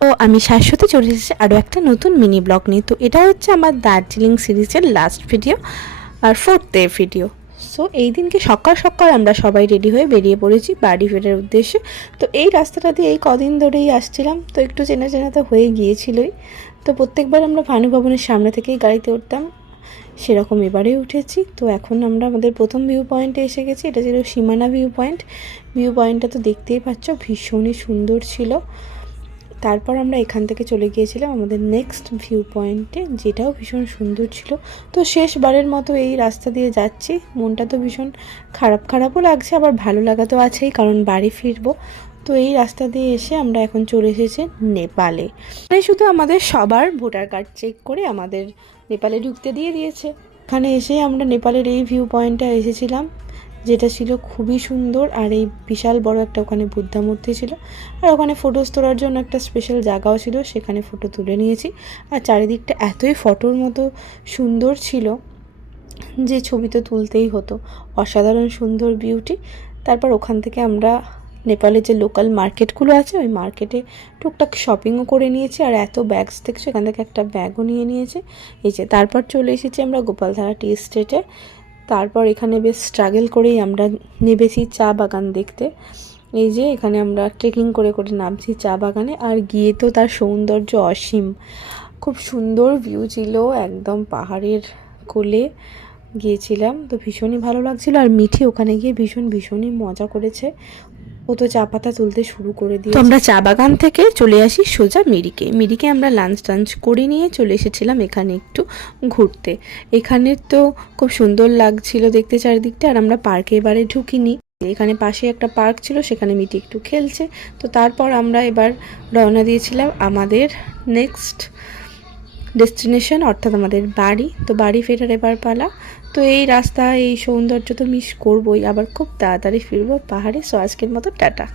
তো আমি শাশ্বতে চলে এসেছি আরও একটা নতুন মিনি ব্লগ নিয়ে। তো এটা হচ্ছে আমার দার্জিলিং সিরিজের লাস্ট ভিডিও আর 4th ডে ভিডিও। সো এই দিনকে সকাল সকাল আমরা সবাই রেডি হয়ে বেরিয়ে পড়েছি বাড়ি ফেরার উদ্দেশ্যে। তো এই রাস্তাটা দিয়ে এই কদিন ধরেই আসছিলাম, তো একটু চেনা চেনা তো হয়ে গিয়েছিলই। তো প্রত্যেকবার আমরা ভানু ভবনের সামনে থেকেই গাড়িতে উঠতাম, সেরকম এবারে উঠেছি। তো এখন আমরা আমাদের প্রথম ভিউ পয়েন্টে এসে গেছি। এটা ছিল সীমানা ভিউ পয়েন্ট। ভিউ পয়েন্টটা তো দেখতেই পাচ্ছ, ভীষণই সুন্দর ছিল। তারপর আমরা এখান থেকে চলে গিয়েছিলাম আমাদের নেক্সট ভিউ পয়েন্টে, যেটাও ভীষণ সুন্দর ছিল। তো শেষবারের মতো এই রাস্তা দিয়ে যাচ্ছি। মনটা তো ভীষণ খারাপও লাগছে, আবার ভালো লাগা তো আছেই, কারণ বাড়ি ফিরবো। তো এই রাস্তা দিয়ে এসে আমরা এখন চলে এসেছি নেপালে। মানে শুধু আমাদের সবার ভোটার কার্ড চেক করে আমাদের নেপালে ঢুকতে দিয়ে দিয়েছে। এখানে এসে আমরা নেপালের এই ভিউ পয়েন্টটা এসেছিলাম, যেটা ছিল খুবই সুন্দর। আর এই বিশাল বড় একটা ওখানে বুদ্ধা মূর্তি ছিল, আর ওখানে ফটোস তোলার জন্য একটা স্পেশাল জায়গাও ছিল, সেখানে ফটো তুলে নিয়েছি। আর চারিদিকটা এতই ফটোর মতো সুন্দর ছিল যে ছবি তো তুলতেই হতো। অসাধারণ সুন্দর বিউটি। তারপর ওখান থেকে আমরা নেপালের যে লোকাল মার্কেটগুলো আছে ওই মার্কেটে টুকটাক শপিংও করে নিয়েছি। আর এত ব্যাগস দেখছো, এখান থেকে একটা ব্যাগও নিয়ে নিয়েছে। এই যে তারপর চলে এসেছি আমরা গোপালধারা টি এস্টেটে। তারপর এখানে বেশ স্ট্রাগল করেই আমরা নেমেছি চা বাগান দেখতে। এই যে এখানে আমরা ট্রেকিং করে করে নামছি চা বাগানে, আর গিয়ে তো তার সৌন্দর্য অসীম। খুব সুন্দর ভিউ ছিল, একদম পাহাড়ের কোলে গিয়েছিলাম। তো ভীষণই ভালো লাগছিল। আর মিঠি ওখানে গিয়ে ভীষণই মজা করেছে। ও তো চা পাতা তুলতে শুরু করে দিয়ে। তো আমরা চা বাগান থেকে চলে আসি সোজা মিরিকে আমরা লাঞ্চ করে নিয়ে চলে এসেছিলাম এখানে একটু ঘুরতে। এখানে তো খুব সুন্দর লাগছিল দেখতে চারিদিকটা। আর আমরা পার্কে এবারে ঢুকিনি, এখানে পাশে একটা পার্ক ছিল, সেখানে মিটি একটু খেলছে। তো তারপর আমরা এবার রওনা দিয়েছিলাম আমাদের নেক্সট ডেস্টিনেশন, অর্থাৎ আমাদের বাড়ি। তো বাড়ি ফেরার এবার পালা। তো এই রাস্তা, এই সৌন্দর্য তো মিস করবোই, আবার খুব তাড়াতাড়ি ফিরবো পাহাড়ে। সো আজকের মতো টাটা।